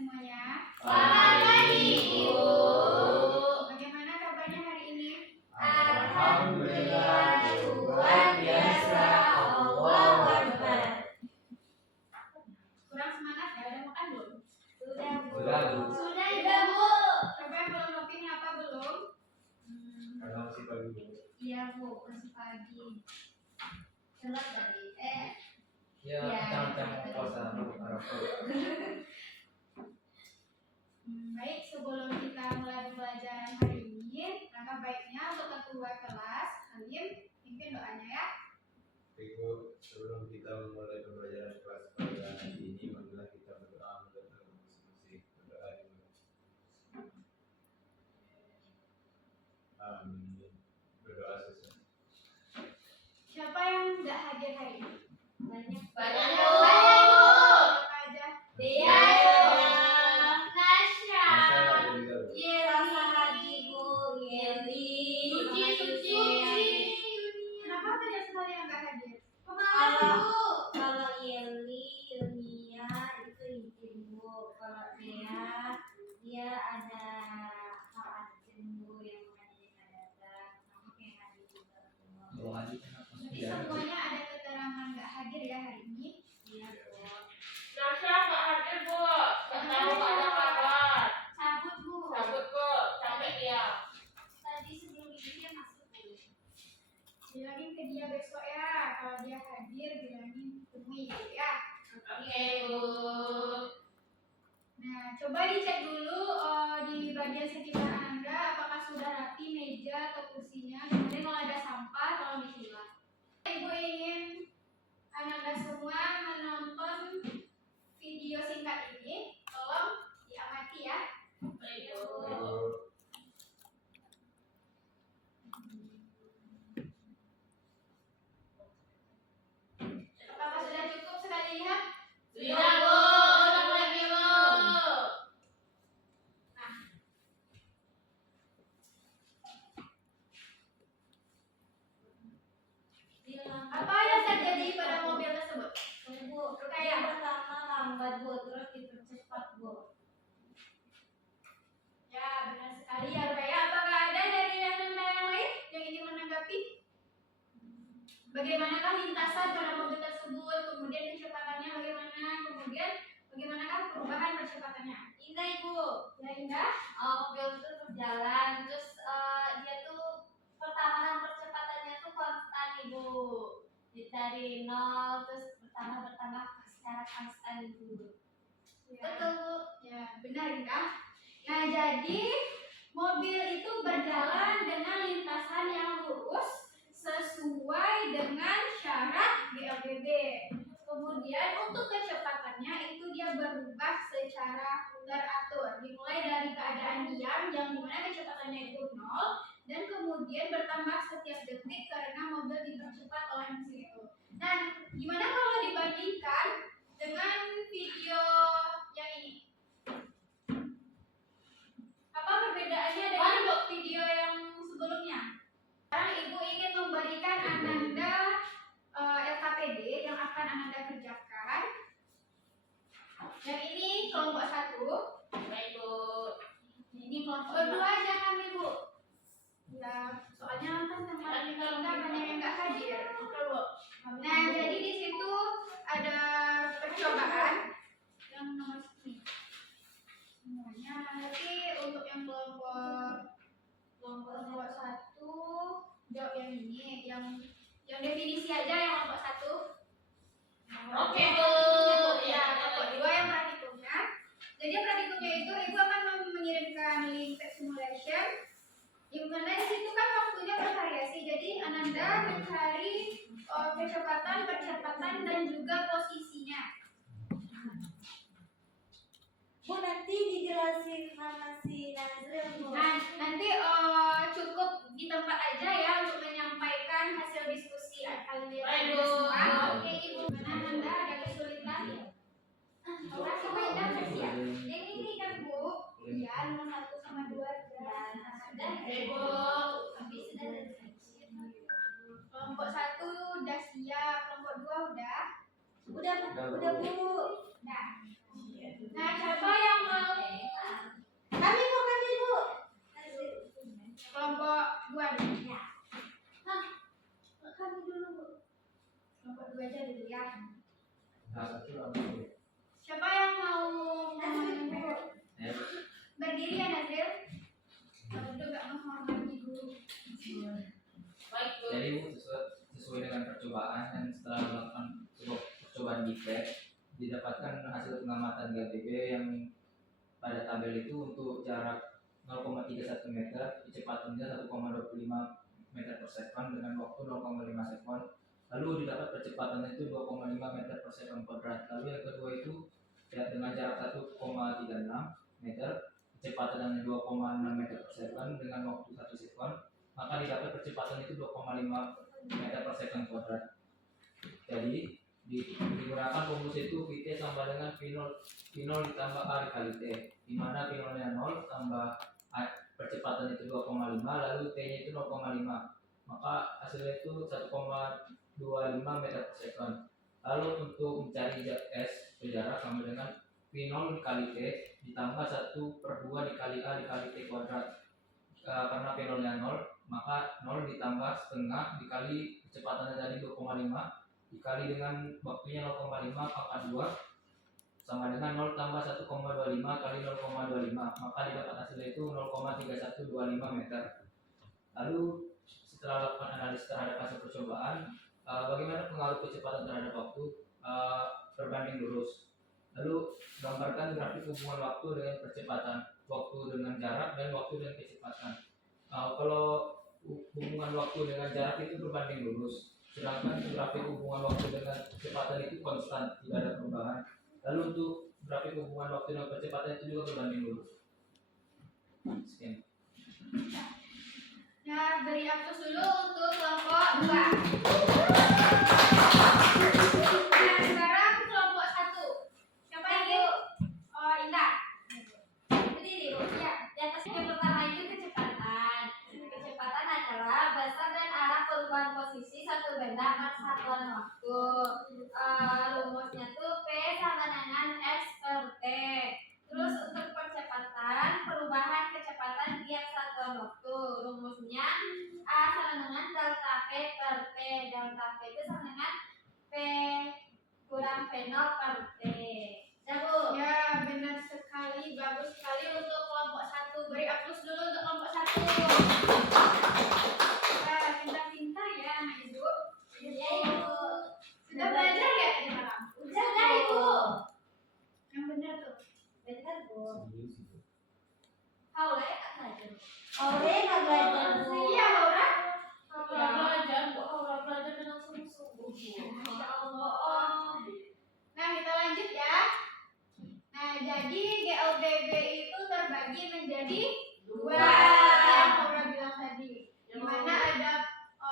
semuanya? Selamat pagi, Bu. Bagaimana kabarnya hari ini? Alhamdulillah, luar biasa. Allahu Akbar. Kurang semangat ya? Udah makan belum? Sudah, Bu. Sudah, Bu. Coba yang belum ngopi ngapa belum? Karena masih pagi dulu. Iya, Bu, masih pagi. Telat tadi. Ya, Ya, macam-macam puasa Arafah. Baik, sebelum kita mulai pembelajaran hari ini, langkah baiknya untuk ketua kelas, Halim, pimpin doanya ya. Ibu, sebelum kita memulai pembelajaran kelas pada hari ini, marilah kita berdoa mendengar masing-masing berdoa dulu. Amin. Berdoa selesai. Siapa yang nggak hadir hari ini? Banyak, Bu. Siapa aja? Dia, Nasya, Masa ada di dalam? Rasa Haji, Bu, Yeli, Suci. Kenapa banyak sekali yang nggak hadir? Kalau Yeli, Yunia itu izin, Bu. Kalau dia ada hal urgent, Bu, yang makanya dia nggak datang. Sama kayak Haji juga, Bu. Kalau Haji kenapa? Jadi semuanya ada keterangan nggak hadir ya hari ini. Iya, Bu. Nasya nggak hadir, Bu. Nggak tahu nggak ada kabar. Cabut, Bu. Cabut, Bu. Capek dia. Tadi sebelum ini dia masuk, Bu. Bilangin ke dia besok ya, kalau dia hadir bilangin temui gitu ya. Oke, Bu. Nah, coba dicek dulu di bagian sekitar Anda apakah sudah rapi meja atau kursinya. Kemudian kalau ada sampah tolong dipilah. Ibu ingin Anda semua menonton video singkat ini. Tolong diamati ya. Baik, Bu. Apakah sudah cukup sekali lihat? Sudah, Bu. Ulang lagi, Bu. Apa yang terjadi pada mobil tersebut? Bu, yang pertama lambat, Bu, terus dipercepat, Bu. Ya, benar sekali ya, Raya. Apakah ada dari yang lain yang ingin menanggapi? Bagaimanakah lintasan pada mobil tersebut? Kemudian kecepatannya bagaimana? Kemudian bagaimanakah perubahan percepatannya? Indah, Ibu. Ya, Indah. Mobil itu berjalan, terus dia tuh pertambahan percepatannya tuh konstan, Ibu. Dari 0 terus bertambah secara konstan, Ibu. Betul, Bu. Ya, benar, Indah. Nah, jadi mobil itu berjalan dengan lintasan yang lurus sesuai dengan syarat GLBB. Kemudian untuk kecepatannya itu dia berubah secara teratur. Dimulai dari keadaan diam yang dimana kecepatannya itu 0 dan kemudian bertambah setiap detik karena mobil dipercepat oleh mesin itu. Nah, gimana kalau dibandingkan dengan video yang ini? Apa perbedaannya dengan video yang sebelumnya? Sekarang Ibu ingin memberikan Ananda LKPD yang akan Ananda kerjakan. Yang ini kelompok 1. Baik, Bu. Ini kelompok 2 jangan Ibu. Ya, soalnya kan teman kita banyak yang nggak hadir. Betul, Bu. Nah, jadi di situ ada percobaan yang nomor sini. Semuanya nanti untuk yang kelompok 1 jawab yang ini, yang definisi aja yang kelompok 1. Oke, Bu. Ya, kelompok 2 yang praktikumnya. Jadi praktikumnya itu Ibu akan mengirimkan link test simulation. Di mana di situ kan waktunya bervariasi. Jadi Ananda mencari kecepatan, percepatan dan juga posisinya. Bu, nanti dijelasin sama si Nazril, Bu. Nah, nanti cukup di tempat aja ya untuk menyampaikan hasil diskusi kalian Baik, Bu. semua. Oke, Ibu. Mana Ananda ada kesulitan? Orang sama Indah versi ya? Yang ini kan, Bu. Iya, nomor 1 sama 2 aja. Sudah, Oke, Bu. habis sudah ada kelompok 1 udah siap, kelompok 2 udah. Udah, Bu. Nah, siapa yang 2 dulu. Ya. Hah, kamu dulu Bu. Kelompok 2 aja dulu ya. Nah, satu langsung. Siapa yang mau Nazril Bu. berdiri ya Nazril? Kalau udah gak menghormati guru. Baik, Bu. Jadi Bu, sesuai dengan percobaan dan setelah melakukan percobaan GPET didapatkan hasil pengamatan GBB yang pada tabel itu untuk jarak 0,31 meter, kecepatannya 1,25 meter per second dengan waktu 0,5 second. Lalu didapat percepatannya itu 2,5 meter per second kuadrat. Lalu yang kedua itu dengan jarak 1,36 meter, kecepatannya 2,6 meter per second dengan waktu 1 second, maka didapat percepatan itu 2,5 meter per second kuadrat. Jadi digunakan rumus itu VT sama dengan V0 ditambah A dikali T, di mana V0-nya 0 tambah percepatan itu 2,5, lalu T-nya itu 0,5, maka hasilnya itu 1,25 meter per second. Lalu untuk mencari S berjarak sama dengan V0 dikali T ditambah 1/2 dikali A dikali T kuadrat. Karena V0-nya 0, maka 0 ditambah setengah dikali kecepatannya tadi 2,5 dikali dengan waktunya 0,5 pangkat 2 sama dengan 0 tambah 1,25 kali 0,25, maka didapat hasilnya itu 0,3125 meter. Lalu setelah lakukan analisis terhadap hasil percobaan, bagaimana pengaruh kecepatan terhadap waktu berbanding lurus. Lalu gambarkan grafik hubungan waktu dengan percepatan, waktu dengan jarak, dan waktu dengan kecepatan. Kalau hubungan waktu dengan jarak itu berbanding lurus, sedangkan grafik hubungan waktu dengan kecepatan itu konstan, tidak ada perubahan. Lalu untuk grafik hubungan waktu dengan kecepatan itu juga berbanding lurus. Sekian. Nah, beri aplaus dulu untuk kelompok 2. Nah, sekarang kelompok 1. Siapa yang ingin? Oh, Indah. Berdiri, Bu. Ya. Di atas yang pertama itu kecepatan. Kecepatan adalah besar dan arah perubahan posisi satu benda per satuan waktu. Rumusnya tuh P sama dengan S per T. Terus untuk percepatan, perubahan kecepatan tiap satuan waktu. Rumusnya A sama dengan delta P per T. Delta P itu sama dengan P kurang P0 per T. Ya Bu. Ya, benar sekali, bagus sekali untuk kelompok 1. Beri aplaus dulu untuk kelompok 1. Nah, pintar-pintar ya anak Ibu. Ya Ibu. Sudah belajar ya tadi malam? Sudah Ibu. Yang benar tuh. Benar Bu. Serius itu. Haula ya tak belajar. Oleh nggak belajar Bu. Iya, Laura. Aura belajar, Bu. Aura belajar dengan sungguh-sungguh, Bu. Masya Allah. Nah, kita lanjut ya. Nah, jadi GLBB itu terbagi menjadi 2 yang Laura bilang tadi. Di mana ada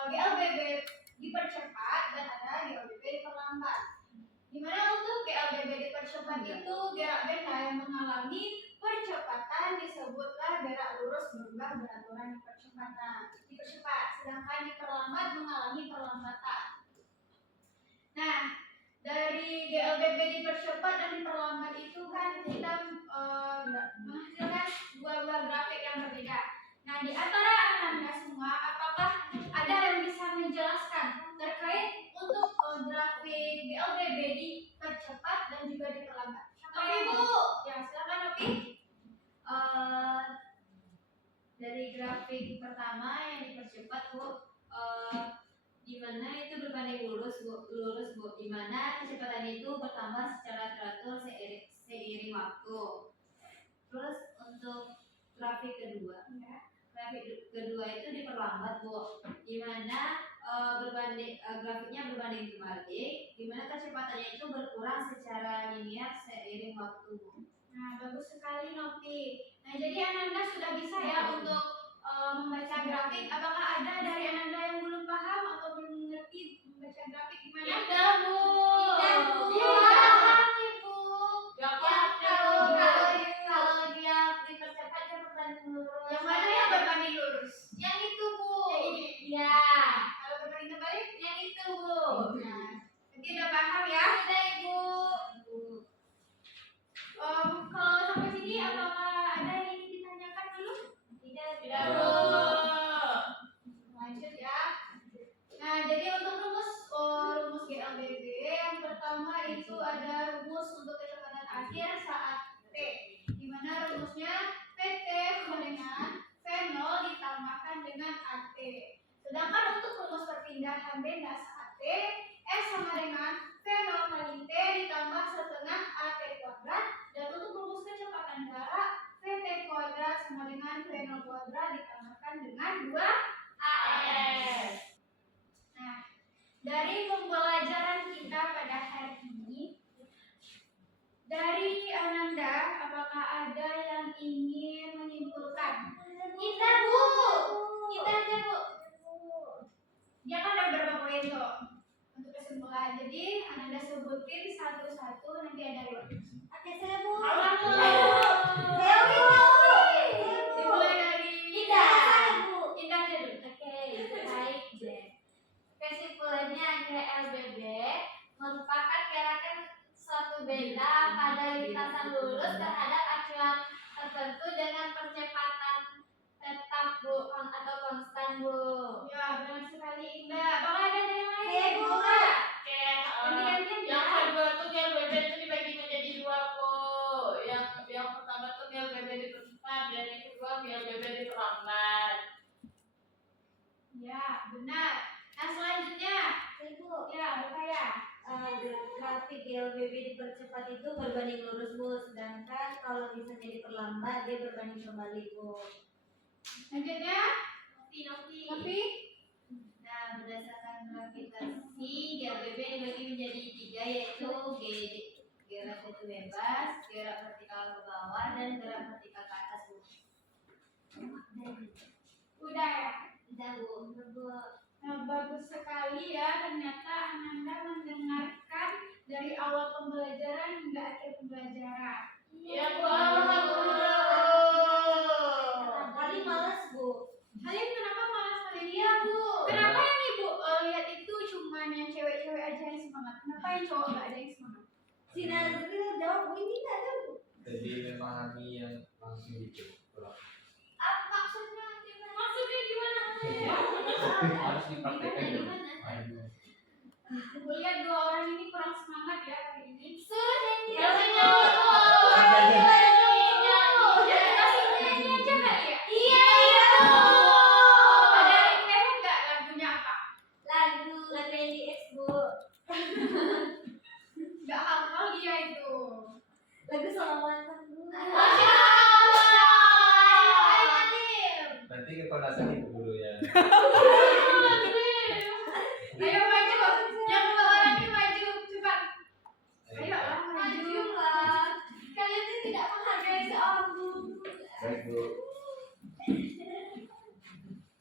GLBB dipercepat dan ada GLBB diperlambat. Di mana untuk GLBB dipercepat itu gerak benda yang mengalami percepatan disebutlah gerak lurus berubah beraturan dipercepat, sedangkan diperlambat mengalami perlambatan. Nah, dari GLBB dipercepat dan diperlambat itu kan kita menghasilkan dua buah grafik yang berbeda. Nah, di antara Anda semua, apakah ada yang bisa menjelaskan terkait untuk grafik GLBB dipercepat dan juga diperlambat? Siapa yang Ibu. Ya, silakan Opi. Dari grafik pertama yang dipercepat Bu, di mana itu berbanding lurus Bu, di mana kecepatan itu bertambah secara teratur seiring waktu. Terus untuk grafik kedua itu diperlambat Bu, di mana grafiknya berbanding terbalik, di mana kecepatannya itu berkurang secara linear seiring waktu Bu. Nah, bagus sekali Nopi. Nah, jadi Ananda sudah bisa ya untuk membaca grafik. Apakah ada dari Ananda yang belum paham atau belum mengerti membaca grafik gimana? Ada, Bu. Iya Bu. Iya. Paham Ibu. Ya, Ya, Pak. kalau dia dipercepat dia berbanding lurus. Yang mana yang berbanding lurus? Yang itu Bu. Yang ini. Ya. Kalau berbanding terbalik? Yang itu Bu. Nah, jadi udah paham ya? Sudah Ibu. Kalau sampai sini apakah ada yang ingin ditanyakan dulu? Tidak Tidak, Ya. Bu. berakhir saat T, di mana rumusnya PT gorengan V0 ditambahkan dengan AT. Sedangkan untuk rumus perpindahan benda saat T, S sama dengan V0 kali T ditambah setengah AT kuadrat, dan untuk rumus kecepatan jarak VT kuadrat sama dengan V0 kuadrat ditambahkan dengan 2AS. Nah, dari pembelajaran kita pada hari ini, dari Ananda, apakah ada yang ingin menyimpulkan? Kita Bu. Kita aja Bu. Dia kan ada berapa poin tuh untuk kesimpulan. Jadi Ananda sebutin satu-satu, nanti ada reward. Oke, saya Bu. Dimulai dari Indah. Bu. Indah aja dulu. Oke, baik Jen. Kesimpulannya GLBB merupakan gerakan suatu benda pada lintasan lurus terhadap acuan tertentu dengan percepatan tetap Bu atau konstan Bu. Ya, benar sekali Indah. Apakah ada yang lain? Oke, Bu. Oke, Ganti-gantian ya. yang kedua tuh gel BB itu dibagi menjadi dua Bu. Yang pertama tuh gel BB dipercepat dan yang kedua gel BB diperlambat. Ya, benar. Nah, selanjutnya, Bu. ya, apa ya? Grafik GLBB dipercepat itu berbanding lurus Bu, sedangkan kalau misalnya diperlambat dia berbanding terbalik Bu. Selanjutnya, Novi. Nah, berdasarkan gravitasi GLBB dibagi menjadi tiga, yaitu gerak itu bebas, gerak vertikal ke bawah, dan gerak vertikal ke atas Bu. udah ya. Udah Bu. Nah, bagus sekali ya, ternyata Ananda mendengarkan dari awal pembelajaran hingga akhir pembelajaran. Ya Bu, alhamdulillah. Kali malas Bu. Kalian kenapa malas kali ini? Iya Bu. Kenapa yang ibu lihat itu cuma yang cewek-cewek aja yang semangat? Kenapa yang cowok nggak ada yang semangat? Si Nazril jawab Bu, ini nggak ada Bu. Jadi memahami yang langsung gitu. Maksudnya gimana? Maksudnya gimana? Harus dipraktekkan dulu. Gimana? Ayo. Aku lihat dua orang ini kurang semangat ya hari ini. Suruh nyanyi. Ya, kasih nyanyi aja kali ya? Iya. Ada yang tahu nggak lagunya apa? Lagu Randy X Bu. Nggak hafal dia itu. Lagu sama mantan Bu. Masya Ayo Adil. Nanti kepanasan ibu guru ya. Ayo maju, yang dua orang ini maju cepat. Ayo lah maju. Maju lah. Kalian tuh tidak menghargai seorang guru. Baik Bu.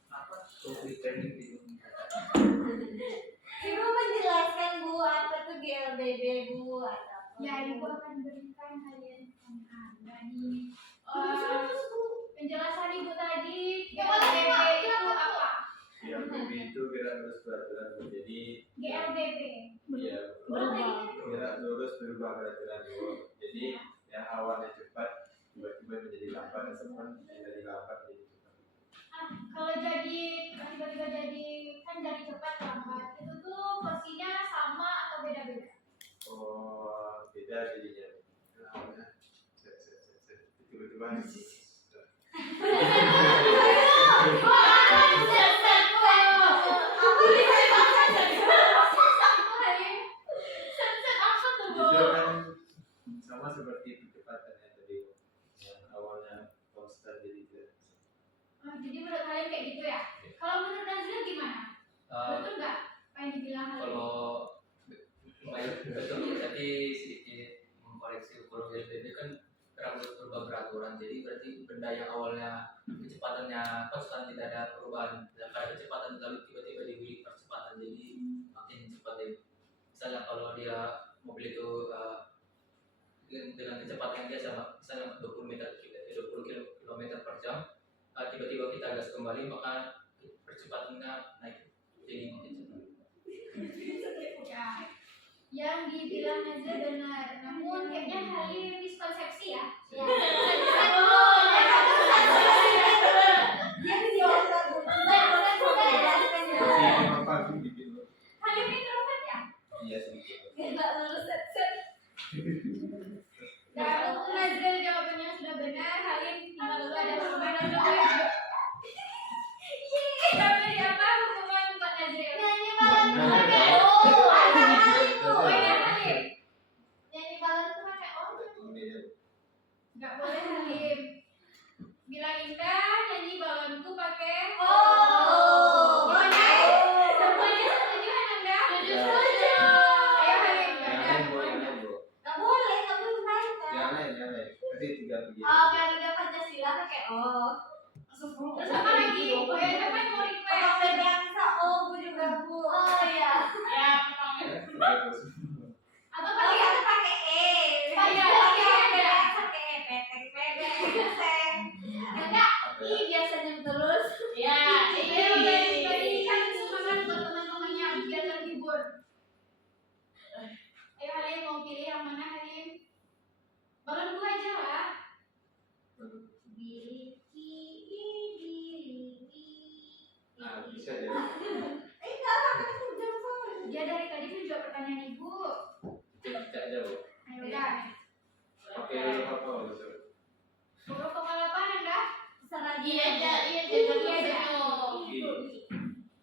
Apa? Topik training itu. Ibu menjelaskan Bu apa tuh GLBB Bu atau Ya, ibu akan berikan kalian Anda nih. Penjelasan ibu tadi, GLBB itu apa? Yang BB itu gerak lurus beraturan Bu. Jadi GLBB. iya gerak lurus berubah beraturan Bu. Jadi yang awalnya cepat tiba-tiba menjadi lambat, dan cepat menjadi lambat jadi cepat. Kalau jadi tiba-tiba jadi cepat lambat, itu tuh porsinya sama atau beda-beda? Oh beda jadinya. Awalnya tiba-tiba itu kan sama seperti percepatannya tadi yang awalnya konstan jadi tidak. Jadi menurut kalian kayak gitu ya? Kalau menurut Nazila gimana? Betul nggak apa yang dibilang tadi? Kalau betul tadi sedikit mengkoreksi ukuran GLBB kan berubah beraturan, jadi berarti benda yang awalnya kecepatannya konstan tidak ada perubahan, dan pada kecepatan lalu tiba-tiba diberi percepatan jadi makin cepat ya. Misalnya kalau dia mobil itu dengan kecepatan yang biasa misalnya 20 km per jam, tiba-tiba kita gas kembali maka percepatannya naik jadi makin cepat. Ya, yang dibilang Nazila benar, namun kayaknya kalian miskonsepsi ya. Ya. Memang pagi bikin Bu. Kalian introvert ya? Iya sedikit. Nggak lulus set. Dan oh. Terus apa lagi? Siapa yang mau request? Potong bebangsa, oh Bu juga Bu. Oh iya. Ya, memang. Atau Oh pakai itu pakai E. Pakai E, Pakai ada. pakai E, petek petek pesek. enggak? Ih, biasa senyum terus. Ya, Iya, berikan semangat buat teman-temannya biar terhibur. Ayo Halim, mau pilih yang mana Halim? Balon gua aja lah. Nah, bisa ya. Dia dari tadi menjawab pertanyaan ibu. Tidak jauh. Ayo udah. Oke, dulu apa gitu? Huruf kepala apa Nanda? iya aja, senyum.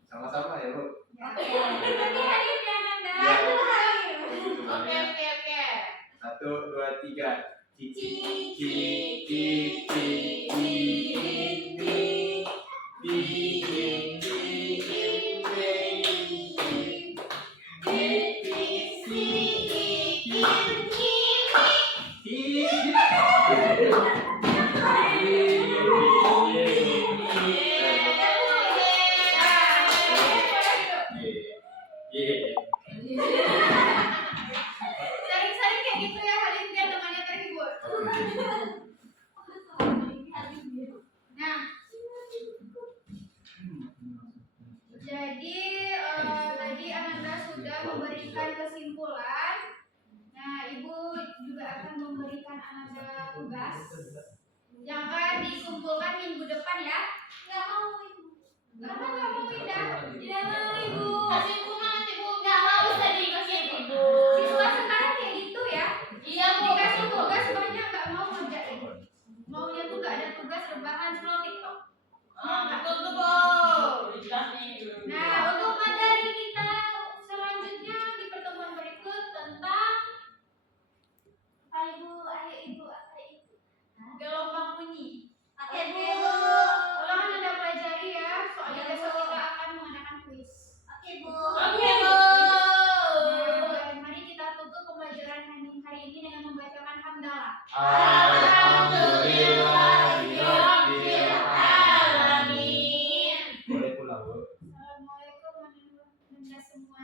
Sama-sama ya, Bu. Tadi Halim ya Nanda. Ya. Oke. 1, 2, 3. Sering-sering kayak gitu ya Halim biar temannya terhibur. Nah, jadi tadi Ananda sudah memberikan kesimpulan. Nah, ibu juga akan memberikan Ananda tugas yang akan dikumpulkan minggu depan ya. Nggak mau ibu. Kenapa nggak mau Indah? Tidak mau ibu. Kasih buku nanti Bu, nggak usah dikasih ibu. Siswa sekarang kayak gitu ya. Iya Bu. Dikasih tugas banyak nggak mau ngerjain. Maunya tuh nggak ada tugas rebahan scroll TikTok. Betul tuh Bu. Jelas nih. Nah, untuk materi kita selanjutnya di pertemuan berikut tentang apa ibu? Ayo ibu, apa itu? Gelombang bunyi. Oke Bu. Tolong Anda pelajari ya, soalnya besok kita akan mengadakan kuis. Oke Bu. Oke Bu. Nah, mari kita tutup pembelajaran hari ini dengan membacakan hamdalah. Alhamdulillahirabbil alamin. Boleh pulang, Bu. Assalamualaikum warahmatullahi wabarakatuh semua.